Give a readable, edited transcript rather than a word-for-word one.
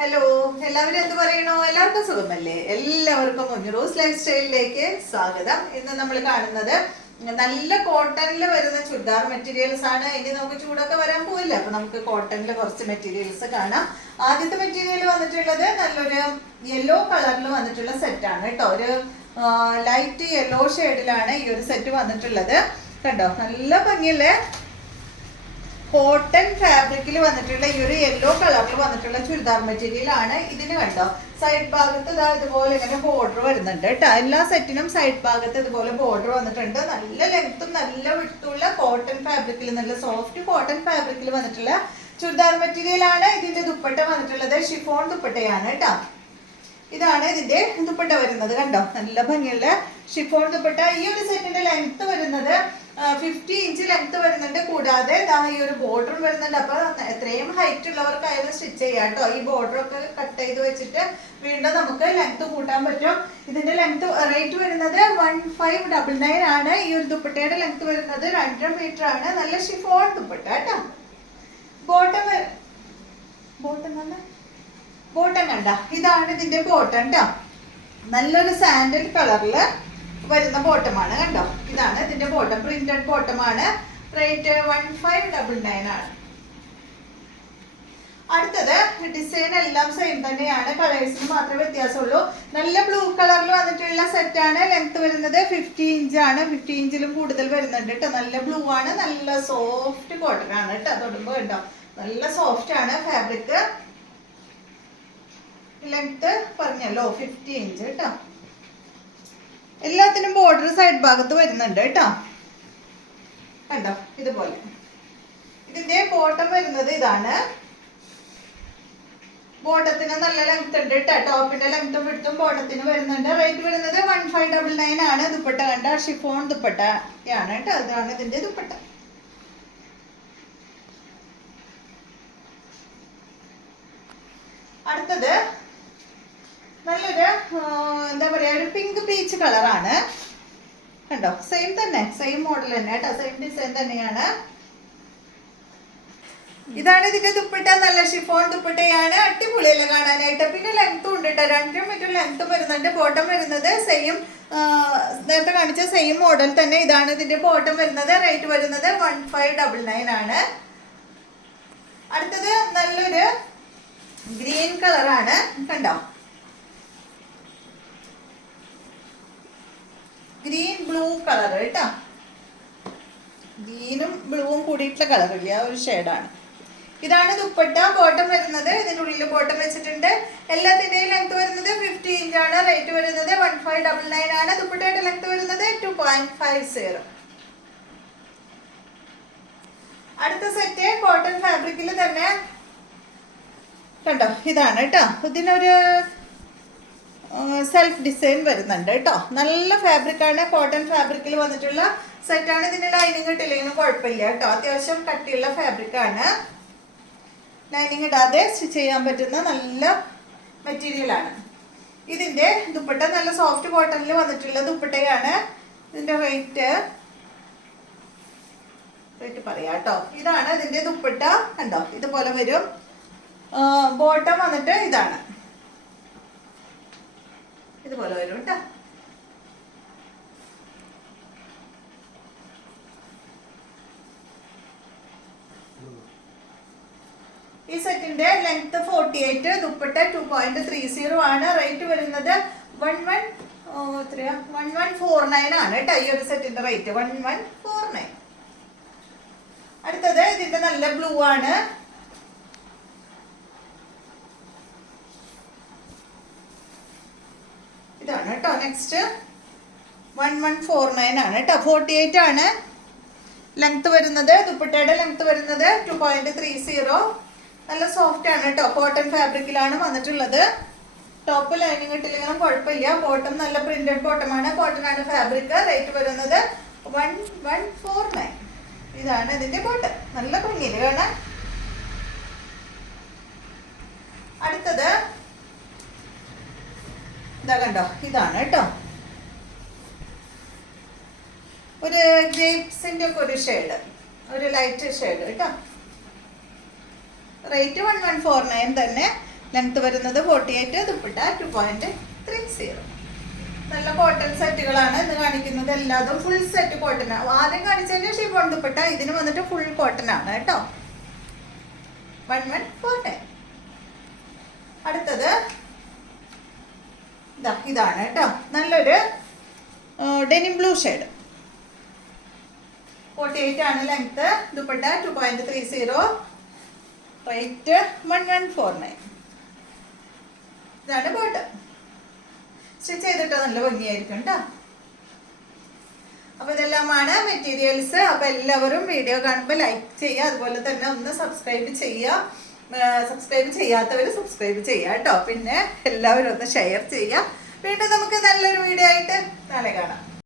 Hello, എല്ലാവരും എന്ത് പറയണോ? എല്ലാവർക്കും സുഖമല്ലേ? എല്ലാവർക്കും മുഞ്ഞുറൂസ് ലൈഫ് സ്റ്റൈലിലേക്ക് സ്വാഗതം. ഇന്ന് നമ്മൾ കാണുന്നത് നല്ല കോട്ടണിൽ വരുന്ന ചുരിദാർ മെറ്റീരിയൽസ് ആണ്. ഇനി നമുക്ക് ചൂടൊക്കെ വരാൻ പോവില്ല, അപ്പൊ നമുക്ക് കോട്ടണിൽ കുറച്ച് മെറ്റീരിയൽസ് കാണാം. ആദ്യത്തെ മെറ്റീരിയൽ വന്നിട്ടുള്ളത് നല്ലൊരു യെല്ലോ കളറിൽ വന്നിട്ടുള്ള സെറ്റാണ് കേട്ടോ. ഒരു ലൈറ്റ് യെല്ലോ ഷെയ്ഡിലാണ് ഈ ഒരു സെറ്റ് വന്നിട്ടുള്ളത്. കണ്ടോ, നല്ല ഭംഗിയല്ലേ? കോട്ടൺ ഫാബ്രിക്കിൽ വന്നിട്ടുള്ള ഈ ഒരു യെല്ലോ കളറിൽ വന്നിട്ടുള്ള ചുരിദാർ മെറ്റീരിയൽ ആണ്. ഇതിന് കണ്ടോ, സൈഡ് ഭാഗത്ത് ഇതാ ഇതുപോലെ ഇങ്ങനെ ബോർഡർ വരുന്നുണ്ട് കേട്ടോ. എല്ലാ സെറ്റിനും സൈഡ് ഭാഗത്ത് ഇതുപോലെ ബോർഡർ വന്നിട്ടുണ്ട്. നല്ല ലെങ്ത്തും നല്ല വിട്ടുള്ള കോട്ടൺ ഫാബ്രിക്കിൽ, നല്ല സോഫ്റ്റ് കോട്ടൺ ഫാബ്രിക്കിൽ വന്നിട്ടുള്ള ചുരിദാർ മെറ്റീരിയൽ ആണ്. ഇതിന്റെ ദുപ്പട്ട വന്നിട്ടുള്ളത് ഷിഫോൺ ദുപ്പട്ടയാണ് കേട്ടോ. ഇതാണ് ഇതിന്റെ ദുപ്പട്ട വരുന്നത്. കണ്ടോ, നല്ല ഭംഗിയുള്ള ഷിഫോൺ ദുപ്പട്ട. ഈ ഒരു സെറ്റിന്റെ ലെങ്ത് വരുന്നത് 50 ഇഞ്ച് ലെങ്ത് വരുന്നുണ്ട്. കൂടാതെ ഈ ഒരു ബോർഡർ വരുന്നുണ്ട്. അപ്പൊ എത്രയും ഹൈറ്റ് ഉള്ളവർക്കായാലും സ്റ്റിച്ച് ചെയ്യാം കേട്ടോ. ഈ ബോർഡർ ഒക്കെ കട്ട് ചെയ്ത് വെച്ചിട്ട് വീണ്ടും നമുക്ക് ലെങ്ത് കൂട്ടാൻ പറ്റും. ഇതിന്റെ ലെങ്ത് റേറ്റ് വരുന്നത് 1599 ആണ്. ഈ ഒരു ദുപ്പട്ടയുടെ ലെങ്ത് വരുന്നത് 2.5 മീറ്റർ ആണ്. നല്ല ഷിഫോൺ ദുപ്പട്ട കേട്ടോ. ബോട്ടം കണ്ട, ഇതാണ് ഇതിന്റെ ബോട്ടം കേട്ടോ. നല്ലൊരു സാൻഡൽ കളറില് വരുന്ന ബോട്ടമാണ് കണ്ടോ. ഇതാണ് ഇതിന്റെ ബോട്ടം, പ്രിന്റഡ് ബോട്ടമാണ്. റേറ്റ് 1599 ആണ്. അടുത്തത് ഡിസൈൻ എല്ലാം സെയിം തന്നെയാണ്, കളേഴ്സിന് മാത്രമേ വ്യത്യാസമുള്ളൂ. നല്ല ബ്ലൂ കളറിൽ വന്നിട്ടുള്ള സെറ്റാണ്. ലെങ്ത് വരുന്നത് 50 ഇഞ്ചാണ്. 50 ഇഞ്ചിലും കൂടുതൽ വരുന്നുണ്ട് കേട്ടോ. നല്ല ബ്ലൂ ആണ്, നല്ല സോഫ്റ്റ് കോട്ടൺ ആണ് കേട്ടോ. തൊടുമ്പോ കണ്ടോ, നല്ല സോഫ്റ്റ് ആണ് ഫാബ്രിക്. ലെങ്ത് പറഞ്ഞല്ലോ 50 ഇഞ്ച് കേട്ടോ. എല്ലാത്തിനും ബോർഡർ സൈഡ് ഭാഗത്ത് വരുന്നുണ്ട് കേട്ടോ. കണ്ടോ, ഇതുപോലെ. ഇതിന്റെ ബോട്ടം വരുന്നത് ഇതാണ്. ബോട്ടത്തിന് നല്ല ലെങ്ത് ഉണ്ട് കേട്ടോ. ടോപ്പിന്റെ ലെങ്ത്തും വിടുത്തും ബോട്ടത്തിന് വരുന്നുണ്ട്. റേറ്റ് വരുന്നത് 1599 ആണ്. ദുപ്പട്ട കണ്ട, ഷിഫോൺ ദുപ്പട്ടയാണ് കേട്ടോ. അതാണ് ഇതിന്റെ ദുപ്പട്ട. അടുത്തത് നല്ലൊരു എന്താ പറയാ, ഒരു പിങ്ക് പീച്ച് കളറാണ് കണ്ടോ. സെയിം തന്നെ, സെയിം മോഡൽ തന്നെ കേട്ടോ, സെയിം ഡിസൈൻ തന്നെയാണ്. ഇതാണ് ഇതിന്റെ ദുപ്പട്ട. നല്ല ഷിഫോൺ ദുപ്പട്ടയാണ്. അടിപൊളിയല്ലേ കാണാനായിട്ട്. പിന്നെ ലെങ്ത്തും ഉണ്ട് കേട്ടോ, 2 മീറ്റർ ലെങ്ത്ത് വരുന്നുണ്ട്. ബോട്ടം വരുന്നത് സെയിം, നേരത്തെ കാണിച്ച സെയിം മോഡൽ തന്നെ. ഇതാണ് ഇതിന്റെ ബോട്ടം വരുന്നത്. റേറ്റ് വരുന്നത് 1599 ആണ്. അടുത്തത് നല്ലൊരു ഗ്രീൻ കളറാണ് കണ്ടോ. ഗ്രീൻ ബ്ലൂ കളർ കേട്ടോ. ഗ്രീനും ബ്ലൂവും കൂടിയിട്ടുള്ള കളറില്ല, ആ ഒരു ഷെയ്ഡാണ്. ഇതാണ് ദുപ്പട്ട. ബോട്ടം വരുന്നത് ഇതിൻ്റെ ഉള്ളിൽ ബോട്ടം വെച്ചിട്ടുണ്ട്. എല്ലാത്തിൻ്റെയും ലെങ്ത് വരുന്നത് 50 ഇഞ്ചാണ്. റേറ്റ് വരുന്നത് 1599 ആണ്. ദുപ്പട്ടയുടെ ലെങ്ത് വരുന്നത് 2.50. അടുത്ത സെറ്റ് കോട്ടൺ ഫാബ്രിക്കിൽ തന്നെ കണ്ടോ. ഇതാണ് കേട്ടോ. ഇതിനൊരു സെൽഫ് ഡിസൈൻ വരുന്നുണ്ട് കേട്ടോ. നല്ല ഫാബ്രിക്കാണ്, കോട്ടൺ ഫാബ്രിക്കിൽ വന്നിട്ടുള്ള സെറ്റാണ്. ഇതിന് ലൈനിങ് ഇട്ടില്ലെങ്കിലും കുഴപ്പമില്ല കേട്ടോ. അത്യാവശ്യം കട്ടിയുള്ള ഫാബ്രിക്കാണ്. ലൈനിങ് ഇടാതെ സ്റ്റിച്ച് ചെയ്യാൻ പറ്റുന്ന നല്ല മെറ്റീരിയലാണ്. ഇതിന്റെ ദുപ്പട്ട നല്ല സോഫ്റ്റ് കോട്ടണിൽ വന്നിട്ടുള്ള ദുപ്പട്ടയാണ്. ഇതിന്റെ റേറ്റ് പറയാം കേട്ടോ. ഇതാണ് ഇതിന്റെ ദുപ്പട്ട കണ്ടോ. ഇതുപോലെ വരും. ബോട്ടം വന്നിട്ട് ഇതാണ്, ഇതുപോലെ വരും കേട്ടോ. ഈ സെറ്റിന്റെ ലെങ്ത് 48, ദുപ്പട്ട 2.30 ആണ്. റേറ്റ് വരുന്നത് 1149 ആണ് കേട്ടോ. ഈ ഒരു സെറ്റിന്റെ റേറ്റ് 1149. അടുത്തത് ഇതിന്റെ നല്ല ബ്ലൂ ആണ്. ഇതാണ് കേട്ടോ. നെക്സ്റ്റ് 1149 ആണ് കേട്ടോ. 48 ആണ് ലെങ്ത് വരുന്നത്. ദുപ്പട്ടയുടെ ലെങ്ത് വരുന്നത് 2.30. നല്ല സോഫ്റ്റ് ആണ് കേട്ടോ. കോട്ടൺ ഫാബ്രിക്കിലാണ് വന്നിട്ടുള്ളത്. ടോപ്പ് ലൈനിങ് ഇട്ടില്ലെങ്കിലും കുഴപ്പമില്ല. ബോട്ടം നല്ല പ്രിന്റഡ് ബോട്ടമാണ്, കോട്ടൺ ആണ് ഫാബ്രിക്. റേറ്റ് വരുന്നത് 1149. ഇതാണ് ഇതിന്റെ ബോട്ടം. നല്ല ഭംഗിയിൽ കാണാൻ. അടുത്തത് ഇതാ കണ്ടോ. ഇതാണ് കേട്ടോ. ഒരു ഗ്രേപ്സിന്റെ ഒക്കെ ഒരു ഷെയ്ഡ്, ഒരു ലൈറ്റ് ഷെയ്ഡ് കേട്ടോ. റേറ്റ് 1149 തന്നെ. ലെങ്ത് വരുന്നത് 48, ദുപ്പട്ട 2.30. നല്ല കോട്ടൺ സെറ്റുകളാണ് ഇന്ന് കാണിക്കുന്നത്. എല്ലാതും ഫുൾ സെറ്റ് കോട്ടൺ. ആദ്യം കാണിച്ചതിന് ഷിഫോൺ ദുപ്പട്ട, ഇതിന് വന്നിട്ട് ഫുൾ കോട്ടൺ ആണ് കേട്ടോ. 1149. അടുത്തത് ഇതാണ് കേട്ടോ, നല്ലൊരു ഡെനിം ബ്ലൂ ഷെയ്ഡ്. 48 ആണ് ലെങ്ത്, ദുപ്പട്ട 2.30, റേറ്റ് 1149. ഇതാണ് ബോട്ടം. സ്റ്റിച്ച് ചെയ്തിട്ട് നല്ല ഭംഗിയായിരിക്കും കേട്ടോ. അപ്പൊ ഇതെല്ലാമാണ് മെറ്റീരിയൽസ്. അപ്പൊ എല്ലാവരും വീഡിയോ കാണുമ്പോൾ ലൈക്ക് ചെയ്യുക, അതുപോലെ തന്നെ ഒന്ന് സബ്സ്ക്രൈബ് ചെയ്യുക. സബ്സ്ക്രൈബ് ചെയ്യാത്തവർ സബ്സ്ക്രൈബ് ചെയ്യുക കേട്ടോ. പിന്നെ എല്ലാവരും ഒന്ന് ഷെയർ ചെയ്യുക. വീണ്ടും നമുക്ക് നല്ലൊരു വീഡിയോ ആയിട്ട് നാളെ കാണാം.